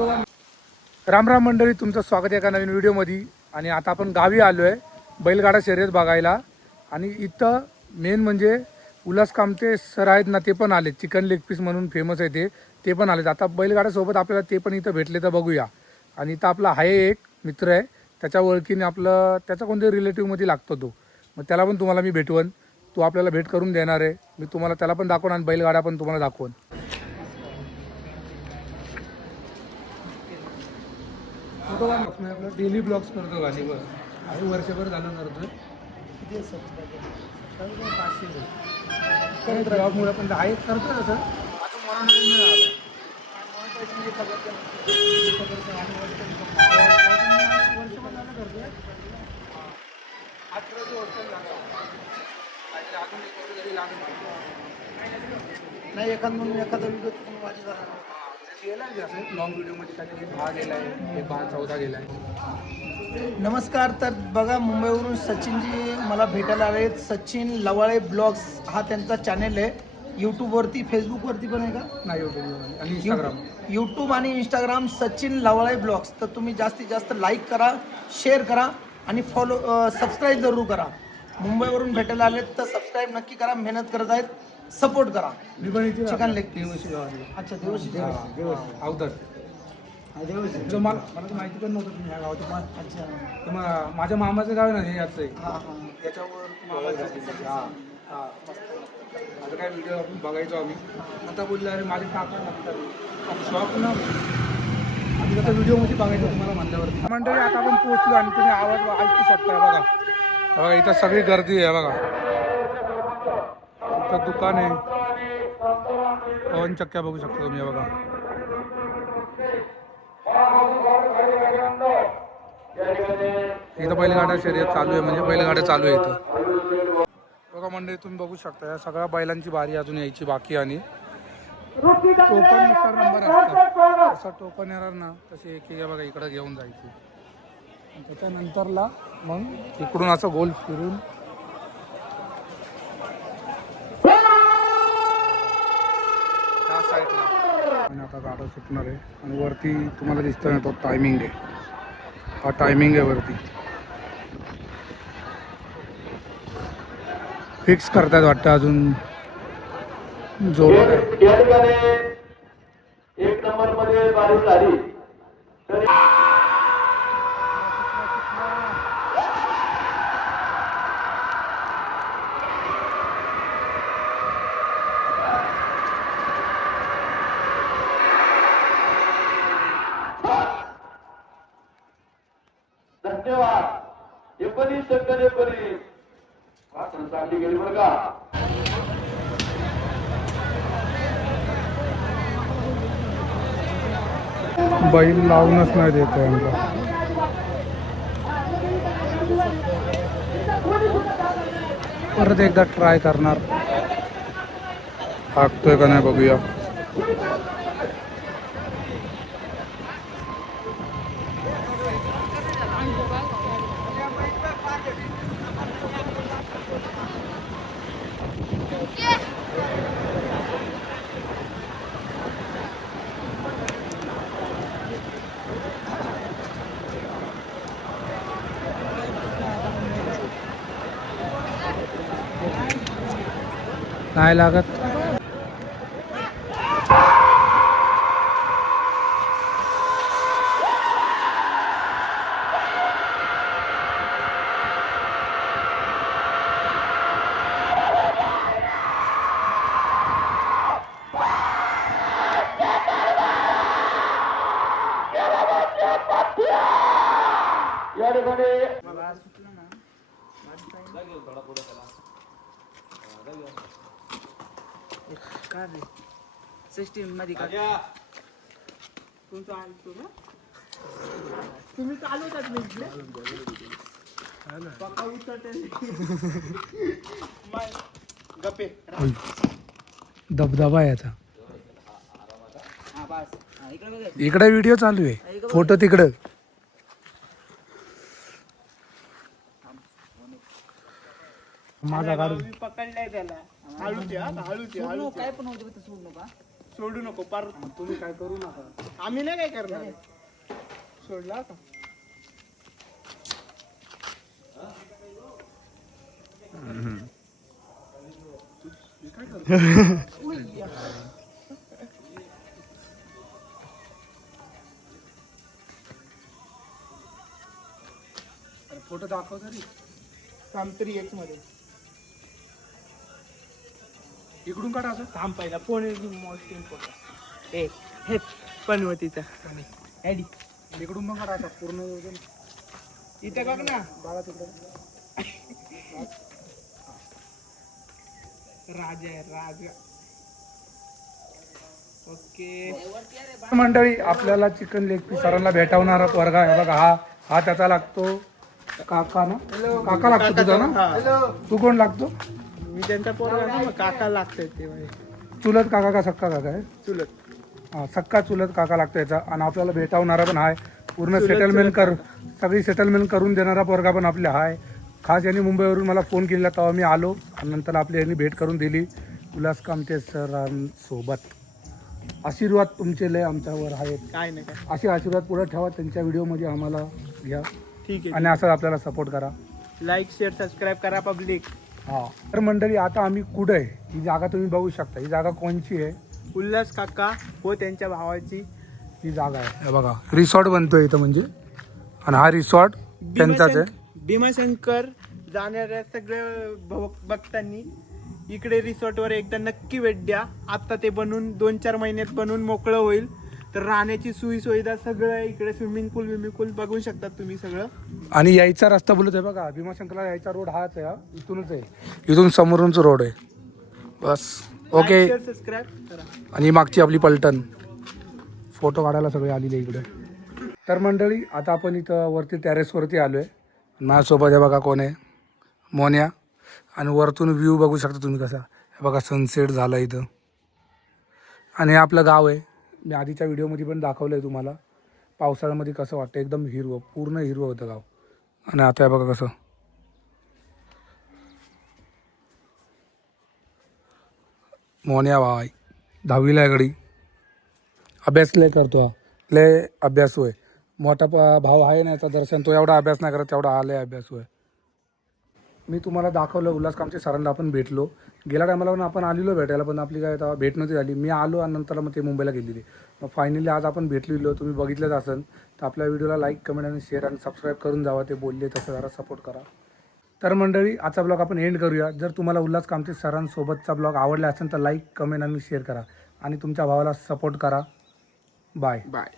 राम राम मंडळी, तुमचं स्वागत आहे एका नवीन व्हिडिओमध्ये. आणि आता आपण गावी आलो आहे बैलगाडा शर्यत बघायला. आणि इथं मेन म्हणजे उल्हास कामते सर आहेत ना, ते पण आले. चिकन लेग पीस म्हणून फेमस आहे ते पण आलेत. आता बैलगाड्यासोबत आपल्याला ते पण इथं भेटले तर बघूया. आणि इथं आपला आहे एक मित्र आहे, त्याच्या ओळखीने आपलं त्याचा कोणत्या रिलेटिव्हमध्ये लागतो तो. मग त्याला पण तुम्हाला मी भेटवण, तो आपल्याला भेट करून देणार आहे. मी तुम्हाला त्याला पण दाखवून आणि बैलगाडा पण तुम्हाला दाखवून. आपलं डेली ब्लॉग्स करतो गाडीवर आणि वर्षभर झालं करतोय. किती काय जॉबमुळे पण आहे करतोय असं माझं मरण नाही नाही एखादा व्हिडिओ चुकून माझी झाला गेलाय असं लॉंग व्हिडिओमध्ये काही भाग गेलाय, एक 14 गेलाय. नमस्कार. तर बघा, मुंबईवरून सचिनजी मला भेटायला आले. सचिन लवाळे ब्लॉग्स हा त्यांचा चॅनेल आहे. यूट्यूबवरती, फेसबुकवरती पण आहे का? नाही, यूट्यूब आणि इंस्टाग्राम. यूट्यूब आणि इंस्टाग्राम सचिन लवाळे ब्लॉग्स. तर तुम्ही जास्तीत जास्त लाईक करा, शेअर करा आणि सबस्क्राईब जरूर करा. मुंबईवरून भेटायला आलेत तर सबस्क्राईब नक्की करा. मेहनत करत आहेत, सपोर्ट करा. मी पण इथे चिकन लेग पीस. देवशी गावाला. अच्छा, देवशी. अवधर. मला तर माहिती पण नव्हतं तुम्ही ह्या गावाचं. अच्छा. तर मग माझ्या मामाचं गाव आहे ना हे याचं आहे. हां हां. त्याच्यावर आता काय व्हिडिओ आपण बघायचो आम्ही. आता बोललं अरे माझे काका लागतात शॉप ना, आम्ही आता व्हिडिओमध्ये बघायचो तुम्हाला म्हणल्यावरती. मंडळी आता आपण पोहोचलो आणि तुम्ही आवाज ऐकू शकता. बघा बघा इथं सगळी गर्दी आहे. बघा इथं दुकान आहे, पवन चक्क्या बघू शकता तुम्ही. बघा इथं बैलगाडा शर्यत चालू आहे, म्हणजे बैलगाड्या चालू आहे इथं. बघा मंडळी तुम्ही बघू शकता, या सगळ्या बैलांची बारी अजून यायची बाकी. आणि टोकननुसार नंबर असतात. जसं टोकन येणार ना तसे एक एक बघा इकडं घेऊन जायची. त्याच्यानंतरला मग इकडून असं गोल फिरून त्या साईडला. आणि आता गाडा सुटणार आहे आणि वरती तुम्हाला दिसतोय ना तो टायमिंग आहे. हा टायमिंग आहे वरती फिक्स करतात वाटतं. अजून जोर या ठिकाणी 1 नंबर मध्ये बारी झाली. धन्यवाद. 19 सेकंद 19 वाचन चालली गेली बरं का. बैल लावूनच नाही देत आहे आमचा. परत एकदा ट्राय करणार, हाकतोय का नाही बघूया. नाही लागत. या ठिकाणी सिस्टीम मध्ये का तुमचं ऐकतो ना तुम्ही चालवतात गप्पे दबदबा आहे आता. इकडे व्हिडिओ चालू आहे, फोटो तिकडं. माझा काढून पकडलाय त्याला. हळूच काय पण होतं सोडू नका. सोडू नको पार. तुम्ही काय करू नका. आम्ही नाही काय करणार आहे. सोडला का? फोटो दाखव तरी. सामत्री एक मध्ये इकडून काढा असं. थांब पहिला फोन मोस्ट इम्पॉर्टंट. ए हे पनवतीचा ॲडी इकडून मग काढा असं पूर्ण योजना. इथं बघ ना. बाळा तिकडे. राजा आहे राजा. ओके मंडळी आपल्याला चिकन लेग पीस सरांना भेटवणारा पोरगा आहे बघा. हा त्याचा लागतो काका ना. काका लागतो तुझा ना. हॅलो. तू कोण लागतो. मी त्यांचा पोरगा ना, मग काका लागतंय ते माझे. चुलत काका का सक्का काका आहे. चुलत. हा सक्का चुलत काका लागतो याचा. आणि आपल्याला भेटावणारा पण आहे. पूर्ण सेटलमेंट सगळी सेटलमेंट करून देणारा पोरगा पण आपले आहे. खास यांनी मुंबईवरून मला फोन केलेला तेव्हा मी आलो आणि नंतर आपली यांनी भेट करून दिली उल्हास कामते सरांसोबत. आशीर्वाद तुमचे लय आमच्यावर आहेत. काय नाही काय. असे आशीर्वाद पुढे ठेवा. त्यांच्या व्हिडिओमध्ये आम्हाला घ्या ठीक आहे. आणि असं आपल्याला सपोर्ट करा. लाईक शेअर सबस्क्राईब करा पब्लिक. हा तर मंडळी आता आम्ही कुठं आहे ही जागा तुम्ही बघू शकता. ही जागा कोणची आहे. उल्हास काका व त्यांच्या भावाची ही जागा आहे. हे बघा रिसॉर्ट बनतोय इथं म्हणजे. आणि हा रिसॉर्ट त्यांचाच आहे. भीमाशंकर जाणाऱ्या सगळ्या भक्तांनी इकडे रिसॉर्टवर एकदा नक्की भेट द्या. आता ते बनून 2-4 महिन्यात बनून मोकळं होईल. तर राहण्याची सोयी सुविधा सगळं आहे इकडे. स्विमिंग पूल बघू शकतात तुम्ही सगळं. आणि यायचा रस्ता बोलत आहे बघा. भीमाशंकरला यायचा रोड हाच आहे. इथूनच आहे. इथून समोरूनच रोड आहे बस. ओके. सबस्क्राईब करा. आणि मागची आपली पलटण फोटो काढायला सगळे आलेले इकडे. तर मंडळी आता आपण इथं वरती टेरेसवरती आलो आहे. माझ्यासोबत हे बघा कोण आहे. मोन्या. आणि वरतून व्ह्यू बघू शकता तुम्ही कसा. हे बघा सनसेट झाला इथं. आणि हे आपलं गाव आहे. मी आधीच्या व्हिडिओमध्ये पण दाखवलं आहे तुम्हाला. पावसाळ्यामध्ये कसं वाटतं एकदम हिरवं पूर्ण हिरवं होतं गाव. आणि आता हे बघा कसं. मोन्या भाई 10वीला आहे गडी. अभ्यास लय करतो. लय अभ्यासू आहे. मोठा भाऊ आहे ना याचा दर्शन. तो एवढा अभ्यास नाही करत तेवढा हा लय अभ्यासू आहे. मी तुम्हाला दाखवलं उल्हास कामते सरांना आपण भेटलो. गेल्या टायमाला पण आपण आलेलो भेटायला पण आपली काय तेव्हा भेट नव्हती झाली. मी आलो आणि नंतर मग ते मुंबईला गेलेले. मग फायनली आज आपण भेटलेलो. तुम्ही बघितलंच असेल तर आपल्या व्हिडिओला लाईक कमेंट आणि शेअर आणि सबस्क्राईब करून जावा. ते बोलले तसं जरा सपोर्ट करा. तर मंडळी आजचा ब्लॉग आपण एंड करूया. जर तुम्हाला उल्हास कामते सरांसोबतचा ब्लॉग आवडला असेल तर लाईक कमेंट आणि शेअर करा. आणि तुमच्या भावाला सपोर्ट करा. बाय. बाय.